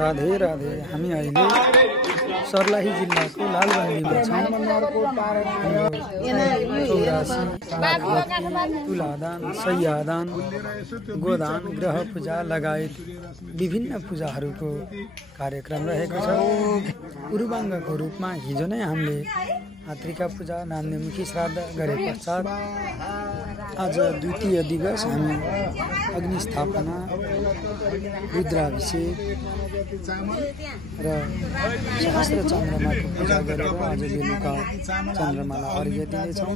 राधे राधे। हामी अहिले सर्लाही जिल्लाको लालबन्दीमा छौँ। 84 तुलादान, सय्यादान, गोदान, ग्रह पूजा लगायत विभिन्न पूजाहरूको कार्यक्रम रहेको छ। पूर्वाङ्गको रूपमा हिजो नै हामीले आत्रिका पूजा, नामदेमुखी श्राद्ध गरे पश्चात आज द्वितीय दिवस हामी अग्निस्थापना, रुद्राभिषेक र सहस्त्र चन्द्रमाको पूजा गरेर आज बेलुका चन्द्रमालाई अर्घ्य दिनेछौँ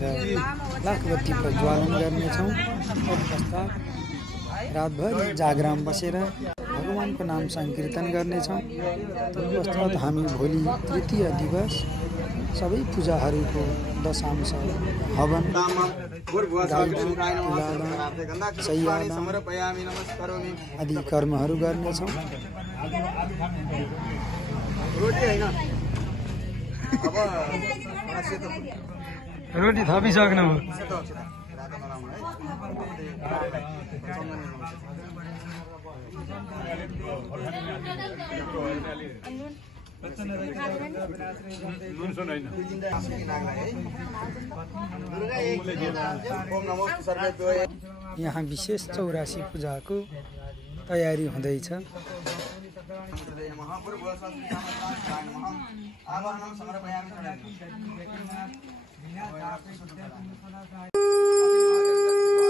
र लाखबत्ती प्रज्वालन गर्नेछौँ। तत्पश्चात रातभरि जागराम बसेर भगवानको नाम संकीर्तन गर्नेछौँ। तत्पश्चात हामी भोलि तृतीय दिवस सबै पूजाहरूको दशांश हवन, सय्यादान आदि कर्महरू गर्नेछौँ। रोटी थपिसक्नु यहाँ विशेष 84 पूजाको तयारी हुँदैछ।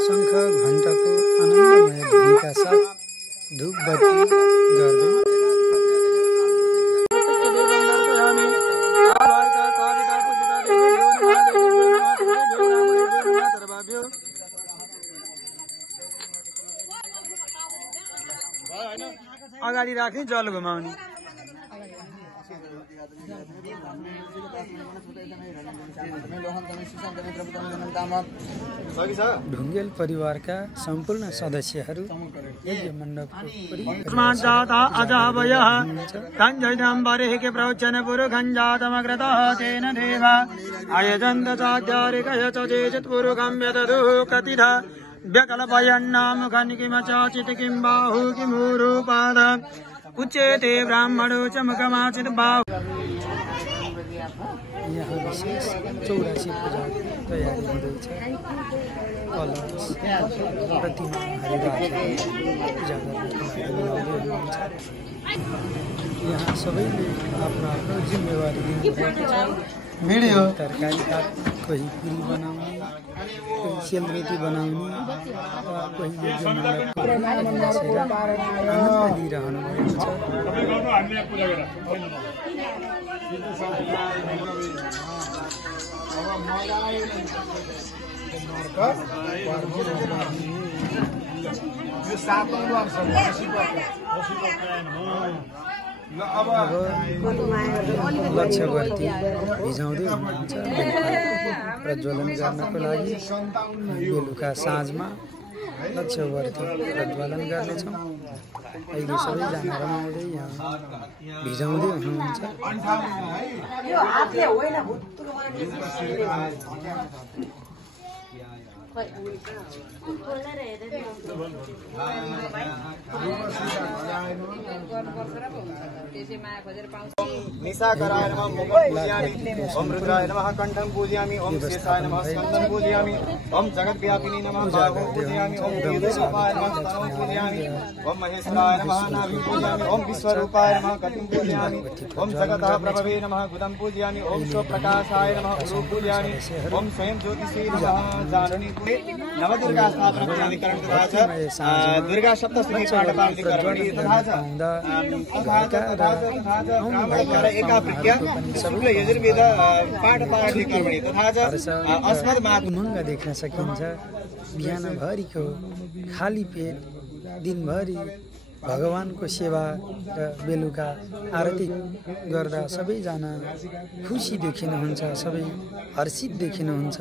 शङ्ख घण्टको आनन्दमय ध्वनिका साथ धूपबत्ती गर्दै अगाडि राख्ने जल घुमाउने। ढुङ्गेल परिवारका सम्पूर्ण सदस्यहरू यज्ञ मण्डपको प्रवचन पुरुखञ्जातमग्रतः तेन देवा आयजन्त चाद्यारिकय चेचित् पुरुखं यतदु कतिधा व्यकल्पयन्नामुखं किमचाचित् किं बाहु किमूरुपाद उच्यते ब्राह्मणो च मुखमाचित् बाहु। यहाँ विशेष 84 पूजाको तयारी हुँदैछ। कलश, प्रतिमाहरू राखेर पूजा गर्नको लागि मिलाउँदै हुनुहुन्छ। यहाँ सबैले आफ्नो आफ्नो जिम्मेवारी लिनुभएको छ। तरकारी काट्ने, कोही पुरी बनाउने, कोही सेलरोटी बनाउने, कोही यज्ञ मण्डपको बसेर आनन्द लिइरहनु भएको छ। अब लक्ष्यवर्ती भिजाउँदै हुनुहुन्छ प्रज्वलन गर्नको लागि। बेलुका साँझमा लक्ष्यवर्ती प्रज्वलन गर्नेछौँ। अहिले सबैजना रमाउँदै यहाँ भिजाउँदै हुनुहुन्छ। निशाकराय नमः मुखं पूजयामि, ओम रुद्राय नमः कंठं पूजयामि, ओम शेषाय नमः स्कंदं पूजयामि, ओम जगद्व्यापिनी नमः बाहुं पूजयामि, ओम वेदरूपाय नमः स्तनं पूजयामि, ओम महेश्वराय नमः नाभिं पूजयामि, ओम विश्वरूपाय नमः कटिं पूजयामि, ओम जगतः प्रभवे नमः गुदं पूजयामि, ओम स्वप्रकाशाय नमः उरु पूजयामि, ओम स्वयं ज्योतिषे नमः जाननी नवदुर्गा स्थापना पूजयामि करण तथा च दुर्गा सप्तशती पाठपाठि कर्मणि तथा च एका प्रक्रिया शुक्ल यजुर्वेद पाठपाठि कर्मणि तथा च अस्मद् उमङ्ग देख्न सकिन्छ। बिहानभरिको खाली पेट दिनभरि भगवानको सेवा र बेलुका आरती गर्दा सबैजना खुसी देखिनुहुन्छ, सबै हर्षित देखिनुहुन्छ।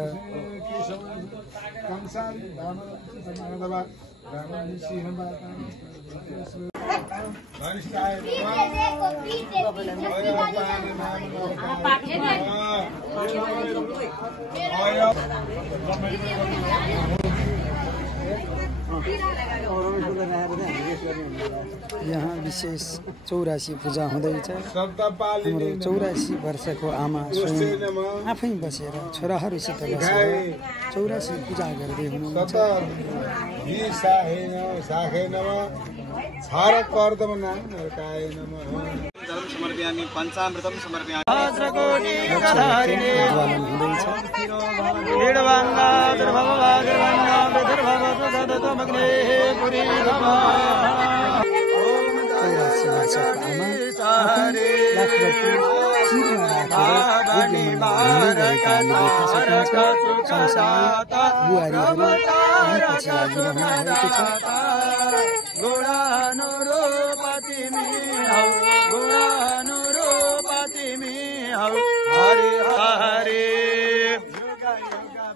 यहाँ विशेष 84 पूजा हुँदैछ। हाम्रो 84 वर्षको आमा स्वयं आफै बसेर छोराहरूसित बसेर 84 पूजा गर्दै हुनुहुन्छ। समर्पयामि पंचामृतम समर्पयामि ज्वालन हुँदैछ।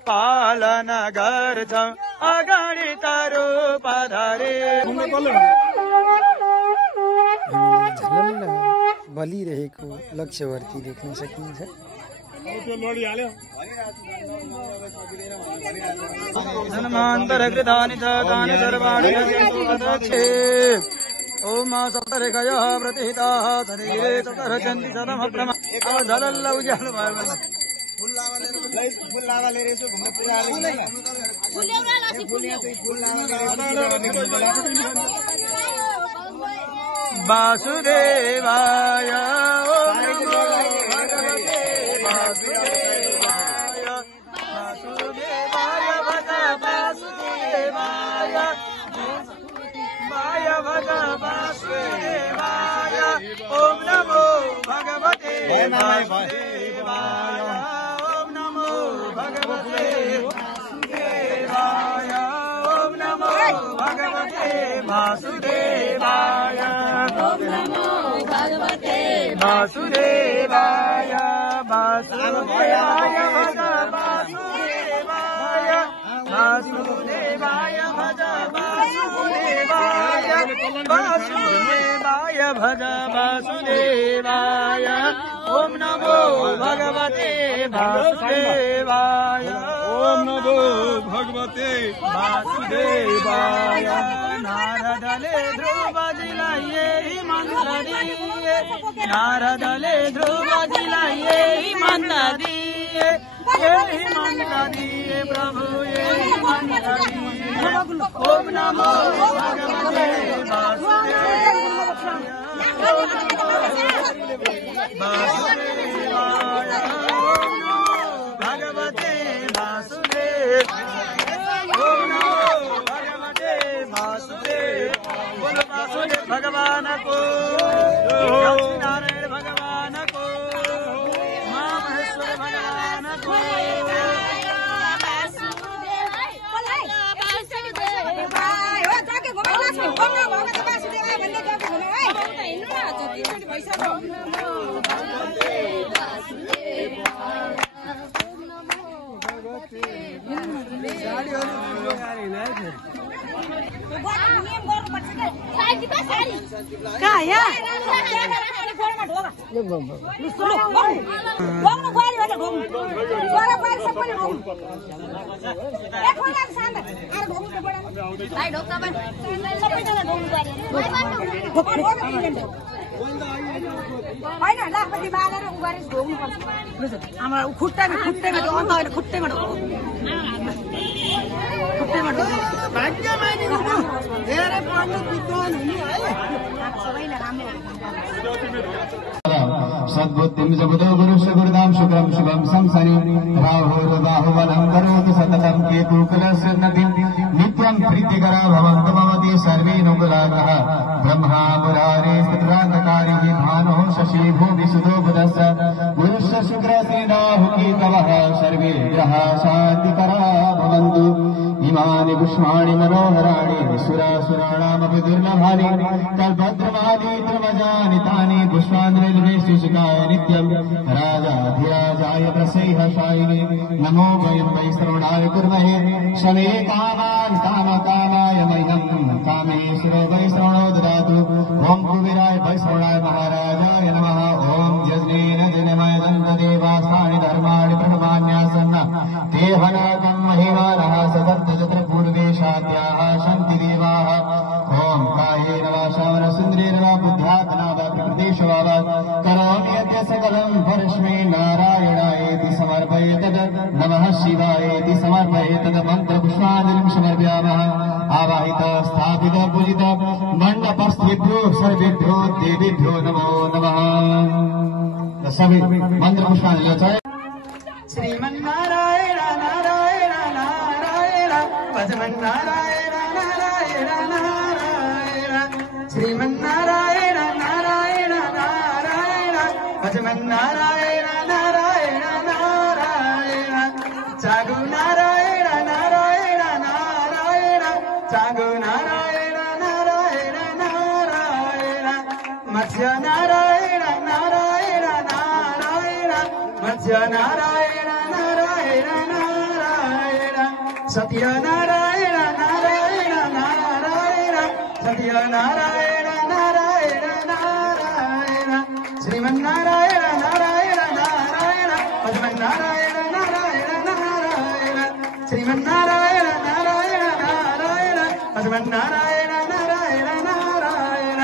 पालन गर्छौं अगाडि तारो पधारे। झलल्ल बलिरहेको लक्ष्यवर्ती देख्न सकिन्छ। धनमान्तरकृतानि च तानि सर्वाणि अदक्षे। ओम सप्तरेखयः प्रतिहिताः शरीरे ततरचन्ति सदमप्रमा। झलल्ल उज्यालो भयो। वासुदेवाय ओम नमो भगवते वासुदेवाय। वासुदेवाय भज वासुदेवाय। भज वासुदेवाय। ओम नमो भगवते वासुदेवाय। ओम नमो भगवते वासुदेवाय। ओम नमो भगवते वासुदेवाय। ओम नमो भगवते वासुदेवाय। वासुदेवाय भज वासुदेवाय। वासुदेवाय भज वासुदेवाय। वासुदेवाय भज वासुदेवाय। ओम नमो भगवते वासुदेवाय। ओम नमो भगवते वासुदेवाय। नारदले ध्रुवदिलाई यही मन्त्र दिए। नारदले ध्रुवदिलाई यही मन्त्र दिए। यही मन्त्र दिए प्रभु यही मन्त्र दिए। ओम नमो भगवते वासुदेवाय। वासुदेवाय। ओम नमो भगवते वासुदेवाय। ओम नमो भगवते वासुदेवाय। बोलो वासुदेव भगवान को। नारायण भगवान को। मां महेश्वर भगवान को। सद्बुद्धिं जगतो गुरुश्च गुरुदां शुक्रं शुभं संसनि राहुर्बाहुबलं करोतु सततं केतुकुलस्य नतिं नित्यं प्रीतिकरा भवन्तु भवति सर्वे नुकुलाः ब्रह्मा मुरारे स्थित्रान्तकारिः भानुः शशि भूमिसुतो बुधस्य गुरुश्च शुक्रस्य राहुकेतवः सर्वे ग्रहाः शान्तिकरा भवन्तु। इमानि पुष्पाणि मनोहराणि सुरासुराणामपि दुर्लभानि कल्पद्रुमादि त्रमजानि तानि पुष्पाञ्जलिर्वेषु सुखाय नित्यं राजाधिराजाय प्रसेहशायिने नमो वयं वै श्रवणाय कुर्महे शमे कामान् कामकामाय मह्यं कामेश्वरो वै श्रवणो ददातु। ओं कुबेराय वै श्रवणाय महाराजाय नमः। ओं यज्ञेन जनमय दन्तदेवासानि धर्माणि प्रणमान्यासन्न ते हनाकं महिमानः सदत्तजत्र पूर्वेशाद्याः सन्ति बुद्ध्यात्नादेशवाद करोमि यद्य सकलं परस्मै नारायणायेति समर्पयेत् नमः शिवायेति समर्पयेत् मन्त्रपुष्पाञ्जलिं समर्पयामः आवाहित स्थापित पूजित मण्डपस्थेभ्यो सर्वेभ्यो देवेभ्यो नमो नमः सबै मन्त्रपुष्पाञ्जलि श्रीमन्नारायण नारायण नारायण भजमन्नारायण नारायण नारायण श्रीमन्नारायण नारायण नारायण भजमन्नारायण नारायण नारायण जागो नारायण नारायण नारायण जागो नारायण नारायण नारायण मत्स्य नारायण नारायण नारायण मत्स्य नारायण नारायण नारायण सत्य नारायण नारायण नारायण सत्य नारायण नारायण नारायण श्रीमन्नारायण नारायण नारायण भजमन्नारायण नारायण नारायण श्रीमन्नारायण नारायण नारायण भजमन्नारायण नारायण नारायण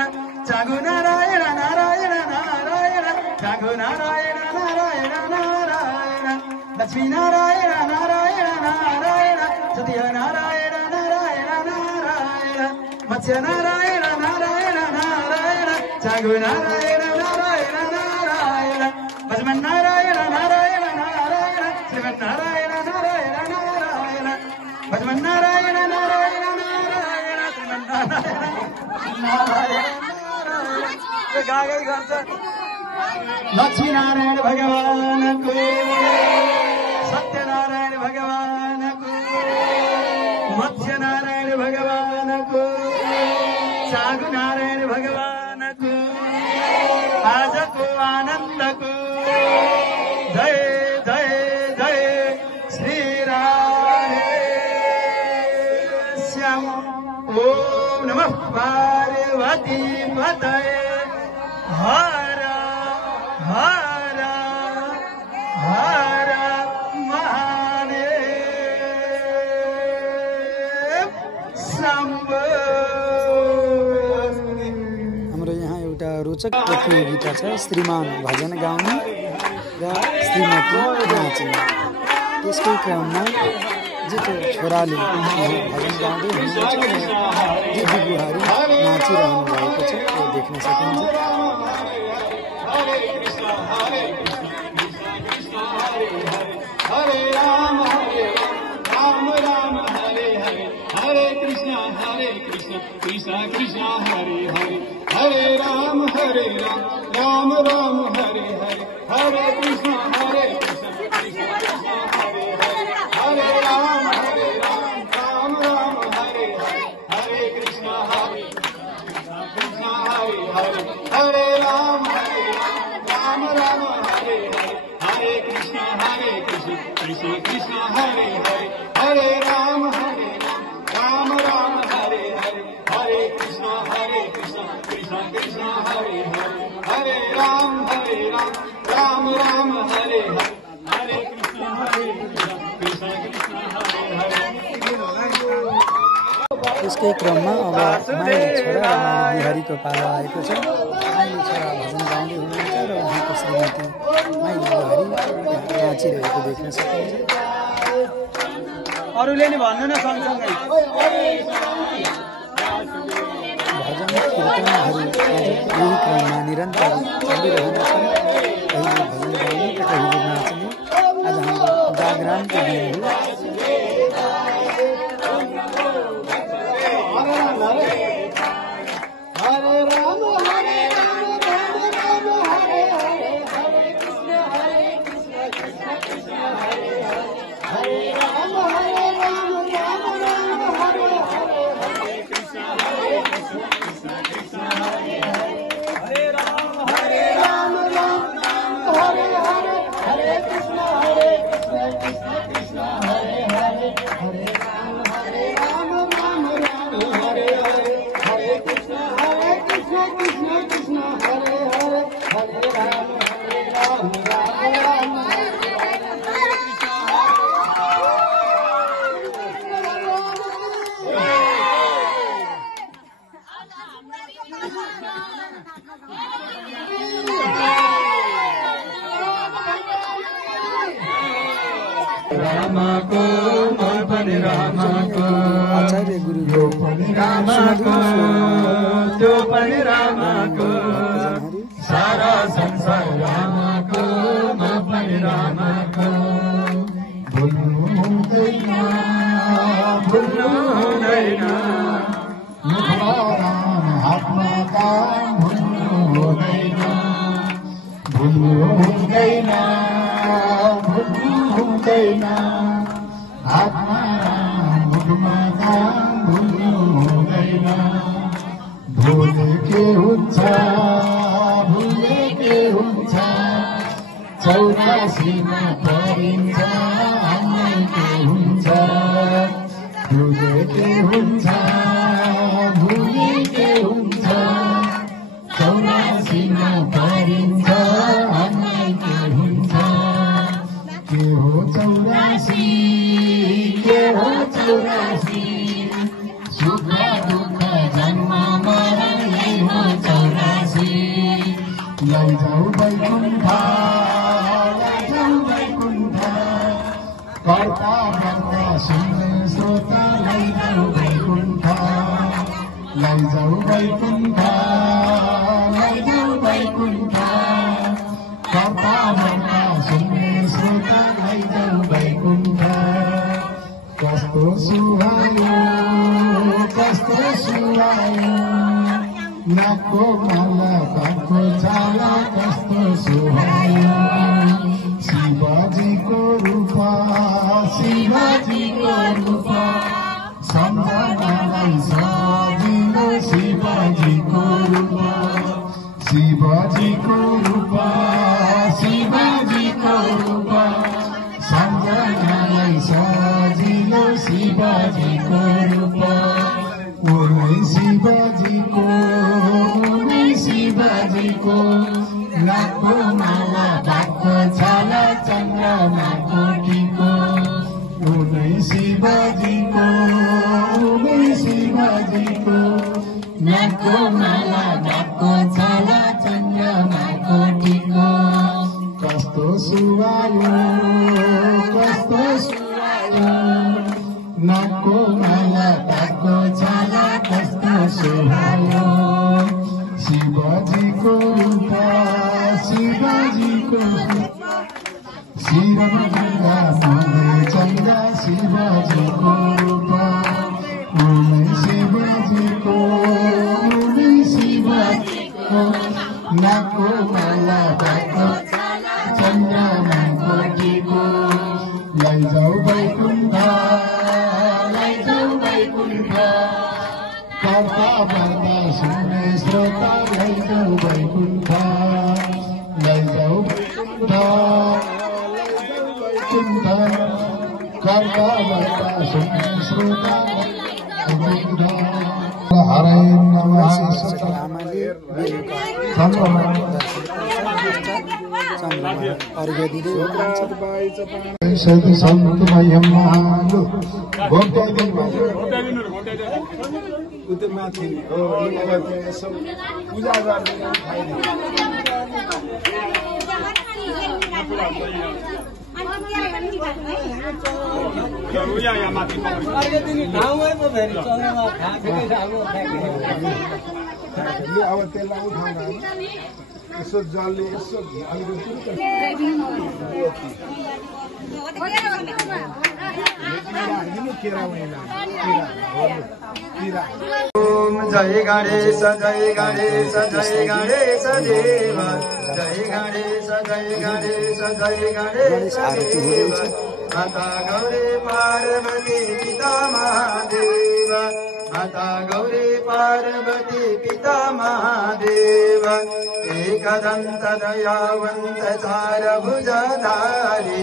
जागो नारायण नारायण नारायण जागो नारायण नारायण नारायण लक्ष्मी नारायण नारायण नारायण सत्य नारायण नारायण नारायण मत्स्य नारायण नारायण नारायण जागो नारायण नारायण नारायण भजमन्नारायण नारायण नारायण श्रीमन्नारायण नारायण नारायण भजमन्नारायण नारायण नारायण श्रीमन्नारायण नारायण लक्ष्मी नारायण भगवान को सत्यनारायण भगवान को मत्स्य नारायण भगवान को सागु नारायण भगवान को आज को आनंद को जय जय जय श्री राधे श्याम ओम नमः पार्वती पतये हर हर हर महादेव शम्भो। हाम्रो यहाँ एउटा रोचक प्रतियोगिता छ श्रीमान भजन गाउने र श्रीमती नाच्ने। त्यसकै क्रममा जेठो छोराले भजन गाउँदै हुनुहुन्छ र दिदी बुहारी नाचिरहनु भएको छ यो देख्न सकिन्छ। हरे राम राम हरे हरे हरे कृष्ण कृष्ण कृष्ण हरे हरे हरे राम राम राम हरे हरे हरे कृष्ण कृष्ण कृष्ण हरे हरे हरे राम राम राम हरे हरे हरे कृष्ण कृष्ण हरे हरे हरे राम राम राम हरे हरे हरे कृष्ण कृष्ण कृष्ण हरे हरे हरे राम राम राम हरे हरे हरे कृष्ण कृष्ण कृष्ण हरे हरे हरे राम राम राम हरे हरे हरे कृष्ण कृष्ण कृष्ण हरे हरे। त्यसकै क्रममा अब माइली छोरा र माइली बिहारीको पालो आएको छ। माइली छोरा भजन गाउँदै हुनुहुन्छ र उहाँको श्रीमती माइली बिहारी नाचिरहेको देख्न सकिन्छ। अरूले नि भन्नु न सँगसँगै भजन कीर्तनहरू यही क्रममा निरन्तर चलिरहनेछन्। कहिले भजन गाउने त कहिले नाच्ने। आज हाम्रो जागरणको दिन हो। रामको मन पनि रामको आचार्य गुरुको रामको त्यो पनि रामको सारा संसार रामको म पनि रामको भुल्नु हुँदैन हातमा काम भुल्नु हुँदैन हातमा मुखमा काम भुल्नु हुँदैन भुले के हुन्छ 84 मा परिन्छ हामीलाई के हुन्छ भुले के हुन्छ 84 मा परिन्छ हामीलाई के हुन्छ के हो 84 सुख दुःख जन्म मरण यही हो 84 लैजाऊ वैकुण्ठ कर्ता बन्दा सुन्ने श्रोता लैजाऊ वैकुण्ठ कर्ता बन्दा सुन्ने श्रोता लैजाऊ वैकुण्ठ कस्तो सुहायो नाकको माला काठको छाला कस्तो सुहायो शिवजीको रूप सम्झनालाई सजिलो शिवजीको रूप सम्झनालाई सजिलो शिवजीको रूप उनै शिवजीको नाकको माला बाघको छाला चन्द्रमा कोटीको उनै शिवजीको नाकको माला बाघको छाला चन्द्रमा कोटीको कस्तो सुहायो नाकको माला बाघको छाला कस्तो सुहायो शिवजीको रूप शिरमा गङ्गा मनै चन्द्र शिवजीको रूप उनै शिवजीको नाकको माला बाघको चन्द्रमा कोटीको लैजाऊ वैकुण्ठ कर्ता बन्दा सुन्ने श्रोता लैजाऊ वैकुण्ठ कर्ता बन्दा सुन्ने श्रोता हरे नमः अर्घ्य दिँदै हुनुहुन्छ सधैँ सन्तमयम महालु माथि पूजा गर्दै अब त्यसलाई उठाउन यसो जलले यसो ओम जय गणेश जय गणेश जय गणेश देव जय गणेश जय गणेश जय गणेश देव माता गौरी पार्वती पिता महादेव माता गौरी पार्वती पिता महादेव एकदन्त दयावन्त चार भुजधारी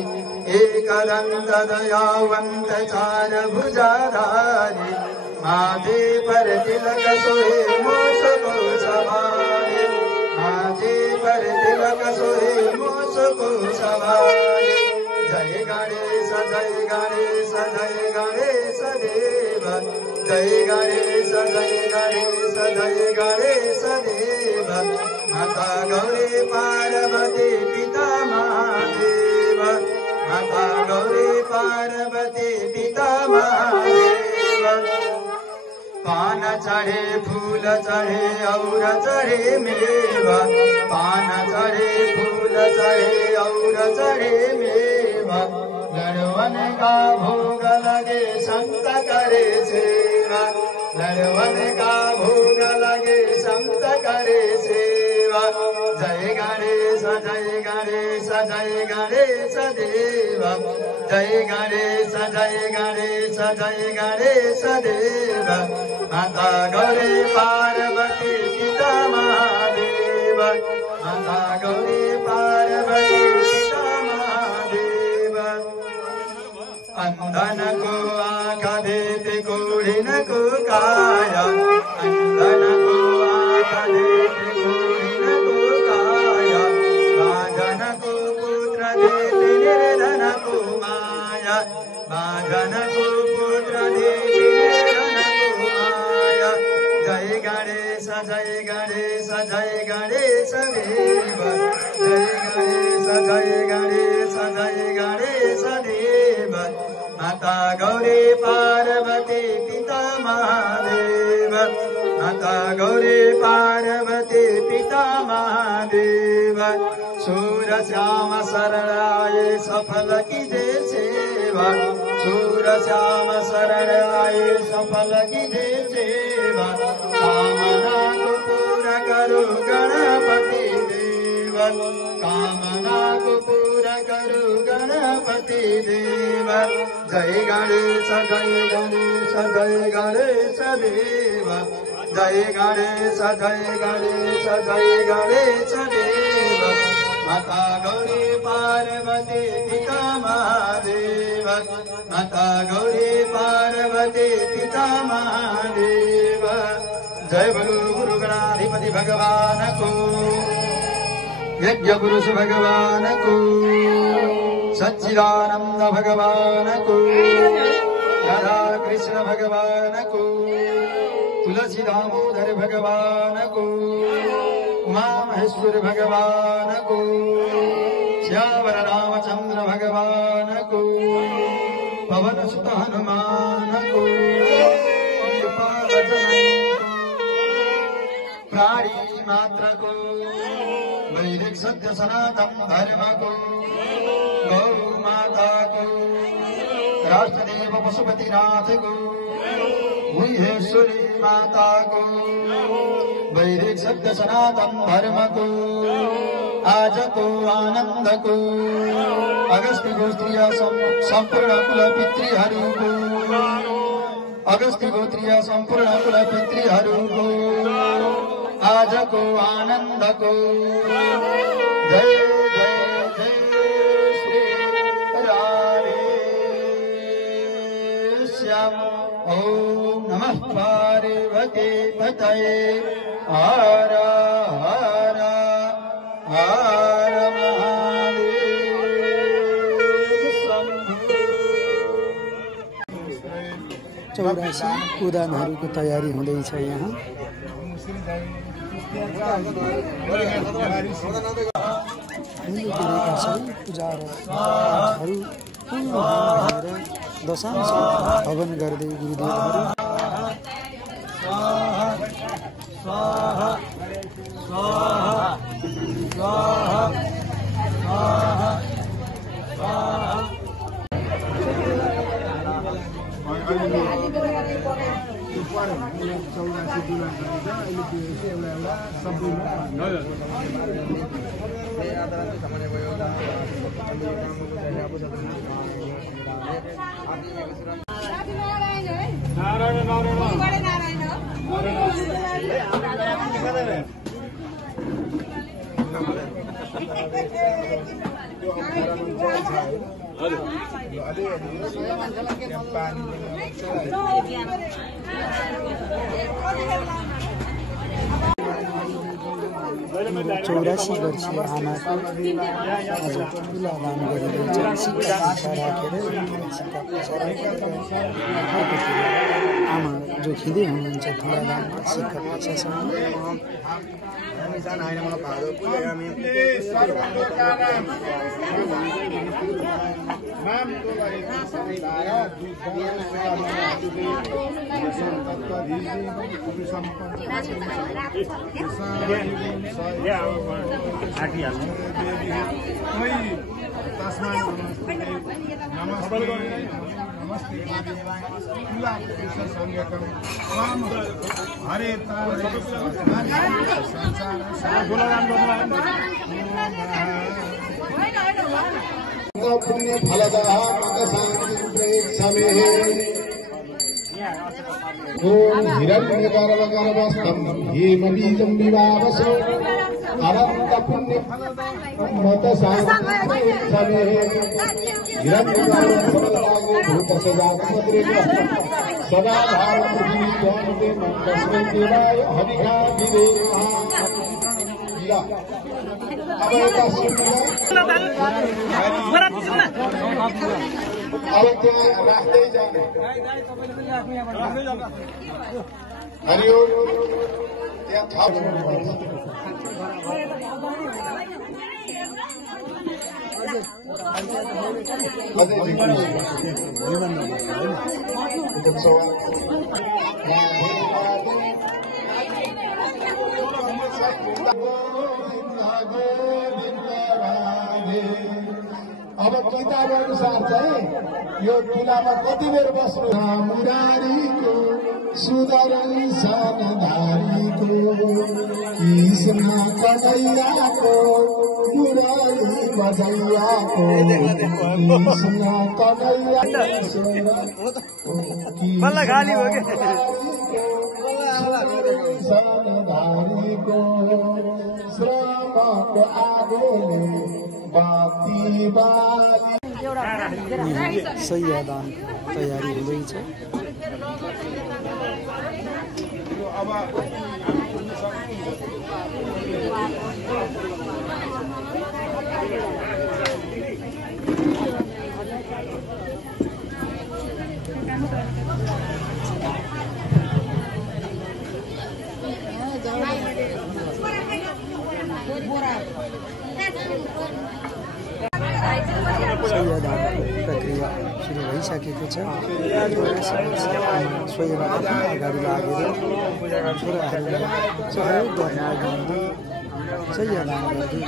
एकदन्त दयावन्त चार भुजधारी माथे पर तिलक सोहे मोसको सवारी माथे पर तिलक सोहे मोसको सवारी जय गणेश जय गणेश जय गणेश देव जय गणेश जय गणेश देव माता गौरी पार्वती पिता महादेव माता गौरी पार्वती पिता महादेव पान चढ़े फूल चढ़े और चढ़े मेवा पान चढ़े फूल चढ़े और चढ़े मेवा लड़वन का भोग लगे संत करे सेवा लड़वन का भोग लगे संत करे सेवा जय गणेश देवा जय गणेश देवा माता गौरी पार्वती पिता महादेव माता गौरी पार्वती पिता महादेव अंधन को आँख देते कोढ़िन को काया अंधन को आँख देते कोढ़िन को काया बाजन को पुत्र देते निर्धन को माया बाजन को पुत्र देते निर्धन को माया जय गणेश देव जय गणेश देव माता गौरी पार्वती पिता महादेव माता गौरी पार्वती पिता महादेव सूर श्याम शरणाय सफल कीजे सेवा सूर श्याम शरणाय सफल कीजे सेवा कामना को पूरा करो गणपति देव कामना को पूरा करो गणपति देव जय गणेश देव जय गणेश देव माता गौरी पार्वती पिता महादेव माता गौरी पार्वती पिता महादेव जय बोलो गुरु गणाधिपति भगवान को यज्ञ पुरुष भगवान को सच्चिदानंद भगवान को राधा कृष्ण भगवान को तुलसी दामोदर भगवान को उमा महेश्वर भगवान को श्यावर रामचंद्र भगवान को पवन सुत हनुमान को प्राणी मात्र को वैदिक सत्य सनातन धर्म को गौ माता को राष्ट्रदेव पशुपतिनाथ को गुहेश्वरी माता को वैदिक सत्य सनातन धर्म को आज को आनंद को अगस्त्य गोत्रीय संपूर्ण कुल पितृहरु को अगस्त्य गोत्रीय संपूर्ण कुल पितृहरु को आज को आनंद को जय श्री राधे श्याम ओम नमः पार्वती पतये हर हर हर महादेव 84 कुदानहरूको तयारी हुँदैछ यहाँ मिलेका सबै पूजा र पाठहरू पूर्ण भएर दशांश हवन गर्दै गुरुदेवहरू मेरो 84 वर्षीय आमाको आज तुलादान गरिँदैछ। सिक्का पैसा राखेर सिक्का पैसा राखेर अर्कोतिर आमा जोखिँदै हुनुहुन्छ तुलादानमा सिक्का पैसासँग। पुण्य फलदः मकशान्तिं प्रेक्षमेः। ॐ हिरण्यगर्भगर्भस्थं हेमबीजं विवावसो अनन्तपुण्यं मकशान्तिं प्रेक्षमेः। हिरण्यगर्भसमदागे भूतसजातमद्रेक सदा भावपृथिवीध्यान्ते तस्मै देवाय हविषाभिधे नमः। अब यता सुन्नुहोस्। अब त्यहाँ राख्दै जाने हरिओम त्यहाँ थप्नुपर्छ। अझै अब किताब अनुसार चाहिँ यो तुलामा कति बेर बस्नु मुरारीको सुदरण सनधारीको कृष्ण कन्हैयाको मुरारी बजैयाको कृष्ण कन्हैया सनधारीको श्रमको आगोले सयदान तयारी हुँदैछ। सयदानको प्रक्रिया सुरु भइसकेको छ। 84 वर्षीय आमा स्वयं अगाडि लागेर छोराहरूलाई सहयोग गर्न अगाडि सयदान गर्दै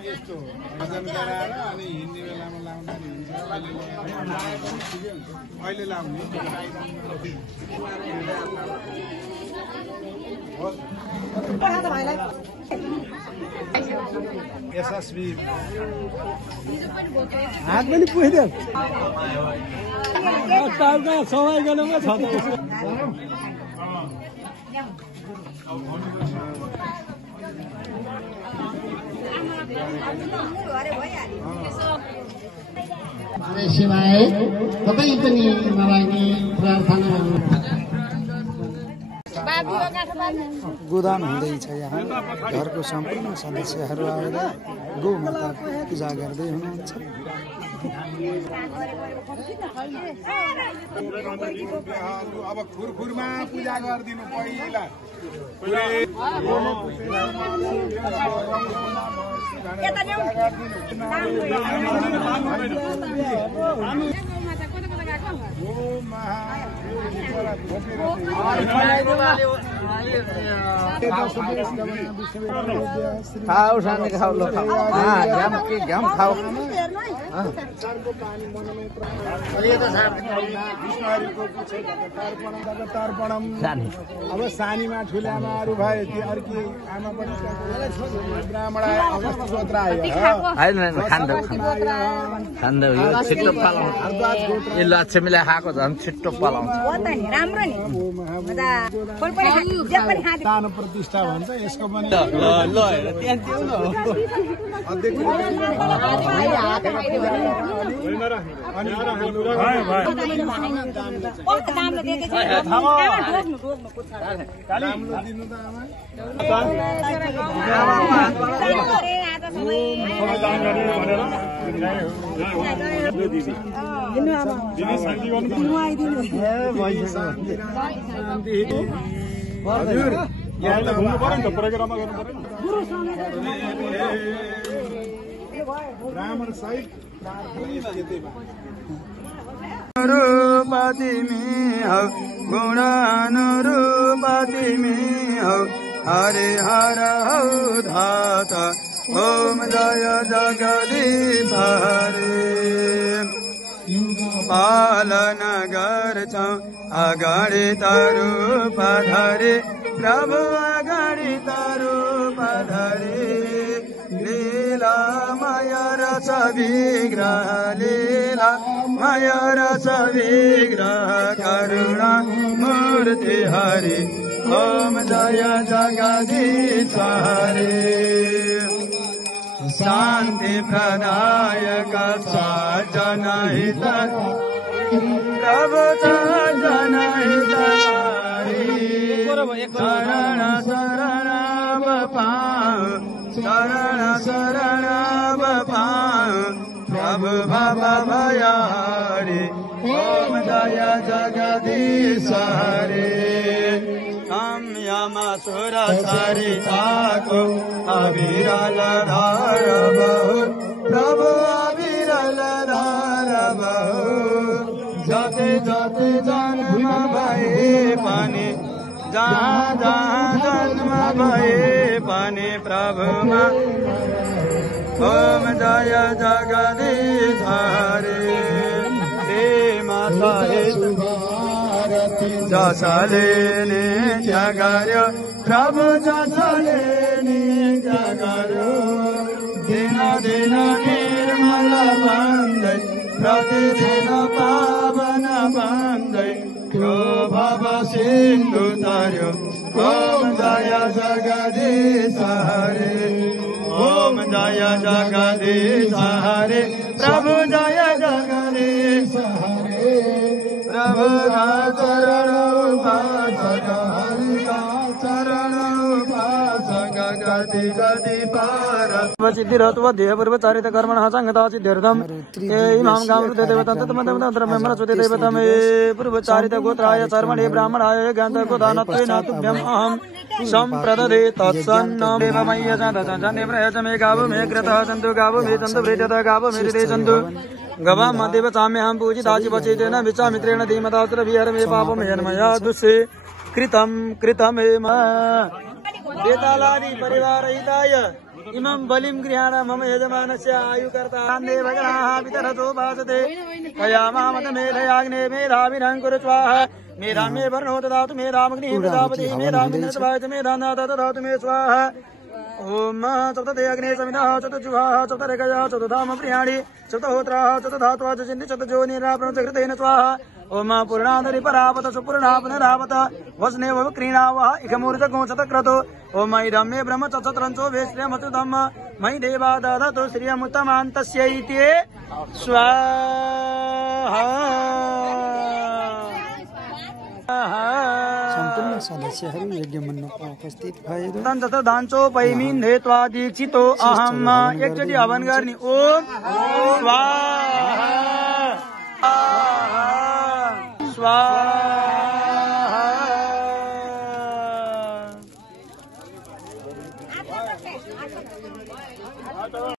यस्तो भजन गराएर अनि हिँड्ने बेलामा लाउँदाखेरि हुन्छ अहिले लाउने यशस्वी हात पनि पुग्यो सवाई गर्नुमा छ शिवाय तपाईँ पनि मलाई प्रार्थना गोदान हुँदैछ। यहाँ घरको सम्पूर्ण सदस्यहरू आएर गौमाताको पूजा गर्दै हुनुहुन्छ। अब खुरखुरमा पूजा गरिदिनु पहिला खाऊ सानो खाऊ लो खाऊ घाम खाऊ अब सानीमा ठुलामाहरू भए ती अर्की आमा पनि ब्राह्मण अगस्त गोत्र आयो खाँदा यो छिट्टो पालाउँछ यो लक्ष्मीले खाएको झन् छिट्टो पालाउँछ सानो प्रतिष्ठा भन्छ यसको पनि हजुर यहाँ घुम्नु पर्यो नि त प्रोग्राममा गर्नु पर्यो ब्राह्मण सहित रूपतिमी हौ गुणानुरूपतिमी हौ हरे हर हौ धाता ओम जय जगदीश हरे पालन गर्छौ अगाडि रूप धरे प्रभु अगाडि रूप धरे लीलामय रस विग्रह लीलामय रस विग्रह करुणा मूर्ति हरि ओम जय जगदीश हरे शान्ति प्रदायक जनहित प्रभु जनहित शरण शरण पाऊ शरण शरण पाऊ प्रभु भव भयारि ओम जय जगदीश हरे यमसुर सरिताको अविरल धार बहु प्रभु अविरल धार बहु जति जति जन्म भए पनि जहाँ जहाँ जन्म भए पनि प्रभुमा ओम जय जगदीश हरे जसले नित्य गर्यो प्रभु जसले नित्य गर्यो दिन दिन निर्मल बन्दै प्रतिदिन पावन बन्दै त्यो भव सिन्धु तर्यो ओम जय जगदीश हरे ओम जय जगदीश हरे प्रभु जय जगदीश हरे प्रभु का चरण उपासक हरि का चरण उपासक गति गति पार सिद्धिरत्व देह पूर्व चारित कर्मण संगता सिद्धिर्धम इमाम गामृत देवता तत्मतमतंत्र मेमर सुते देवता मे पूर्व चारित गोत्राय कर्मणे ब्राह्मणाय गान्ध गोदानत्वे नातुभ्यम अहम संप्रददे तत्सन्न देवमय्य जने प्रयच मे गावो मे कृतः सन्तु गावो मे सन्तु प्रेतः गावो मे हृदे सन्तु गवा मदेव चाम्य हम पूजिताचि वचेतेन विचामित्रेण धीमदात्र विहर मे पापम यन्मया दुष्टे कृतं कृतमेम वेतालादि परिवारहिताय इमं बलिं गृहाण मम यजमानस्य आयुकर्ता देवगणाः वितरतो भासते कयामामत मेधयाग्ने मेधाविनं कुरु स्वाहा मेधां मे वर्णो ददातु मेधामग्निः प्रजापतिः मेधामिन्द्रसभाय मेधान्नाथ ददातु मे स्वाहा ओम सप्तते अग्ने समिनः चतुर्जुहाः चतुर्गयाः चतुर्धाम प्रियाणि चतुर्होत्राः चतुर्धात्वा चिन्ति चतुर्योनिराप्रणो चकृतेन स्वाहा ओम पूर्णाधरि परापत सुपूर्णा पुनरापत वस्ने वव क्रीणावः इखमूर्जगो चतक्रतो ओम इदं मे ब्रह्म चतुरंचो वेश्रयमतु धम्म मयि देवा दधतु श्रियमुत्तमान्तस्यैते स्वाहा सम्पूर्ण सदस्यहरू यज्ञ मण्डपमा उपस्थित भएर तथा दाञ्चो पैमिन हेत्वा दीक्षितो अहम एकचोटि हवन गर्ने ओम स्वाहा स्वाहा